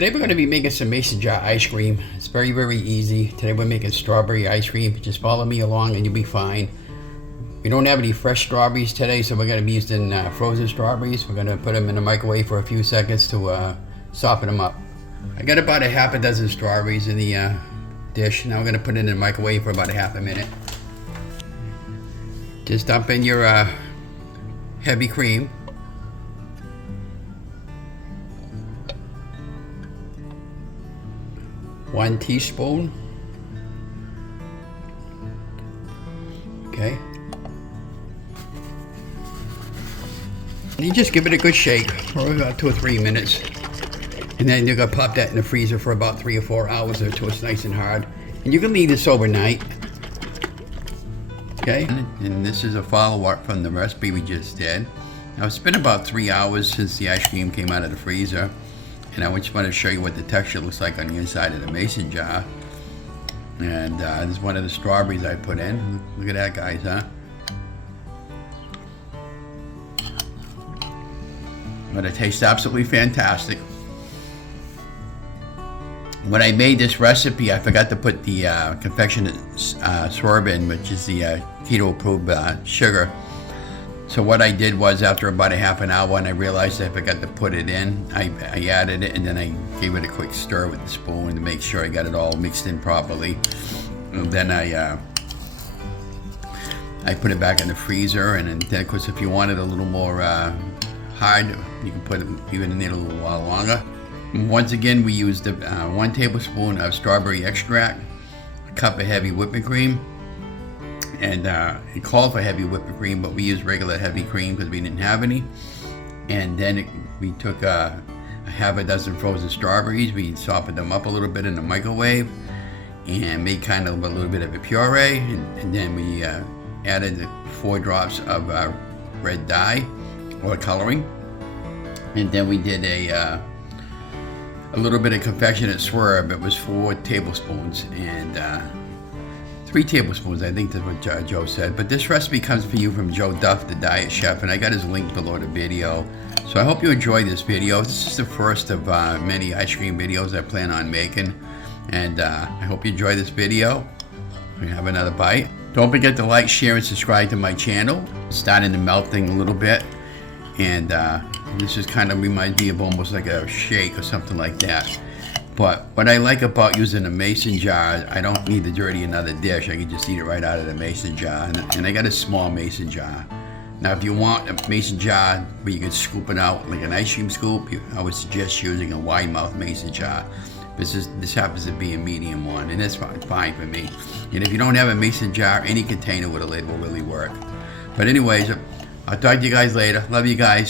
Today we're going to be making some mason jar ice cream. It's very, very easy. Today we're making strawberry ice cream. Just follow me along and you'll be fine. We don't have any fresh strawberries today, so we're going to be using frozen strawberries. We're going to put them in the microwave for a few seconds to soften them up. I got about a half a dozen strawberries in the dish. Now we're going to put it in the microwave for about a half a minute. Just dump in your heavy cream. One teaspoon. Okay. And you just give it a good shake for about 2 or 3 minutes. And then you're gonna pop that in the freezer for about 3 or 4 hours until it's nice and hard. And you can leave this overnight. Okay, and this is a follow-up from the recipe we just did. Now it's been about 3 hours since the ice cream came out of the freezer. And I just want to show you what the texture looks like on the inside of the mason jar. And this is one of the strawberries I put in. Look at that, guys, huh? But it tastes absolutely fantastic. When I made this recipe, I forgot to put the confectionate syrup in, which is the keto-approved sugar. So what I did was, after about a half an hour, and I realized I forgot to put it in, I added it, and then I gave it a quick stir with the spoon to make sure I got it all mixed in properly. And then I put it back in the freezer, and then of course if you want it a little more hard, you can put it even in there a little while longer. And once again, we used 1 tablespoon of strawberry extract, a cup of heavy whipping cream. And it called for heavy whipping cream, but we used regular heavy cream because we didn't have any. And then we took a half a dozen frozen strawberries. We softened them up a little bit in the microwave and made kind of a little bit of a puree. And then we added 4 drops of red dye or coloring. And then we did a little bit of confectionate syrup. It was 4 tablespoons and 3 tablespoons, I think that's what Joe said. But this recipe comes for you from Joe Duff, the diet chef, and I got his link below the video. So I hope you enjoy this video. This is the first of many ice cream videos I plan on making. And I hope you enjoy this video. We have another bite. Don't forget to like, share, and subscribe to my channel. It's starting to melting a little bit. And this is kind of reminds me of almost like a shake or something like that. But what I like about using a mason jar, I don't need to dirty another dish. I can just eat it right out of the mason jar. And I got a small mason jar. Now, if you want a mason jar where you can scoop it out like an ice cream scoop, I would suggest using a wide mouth mason jar. This happens to be a medium one, and that's fine for me. And if you don't have a mason jar, any container with a lid will really work. But anyways, I'll talk to you guys later. Love you guys.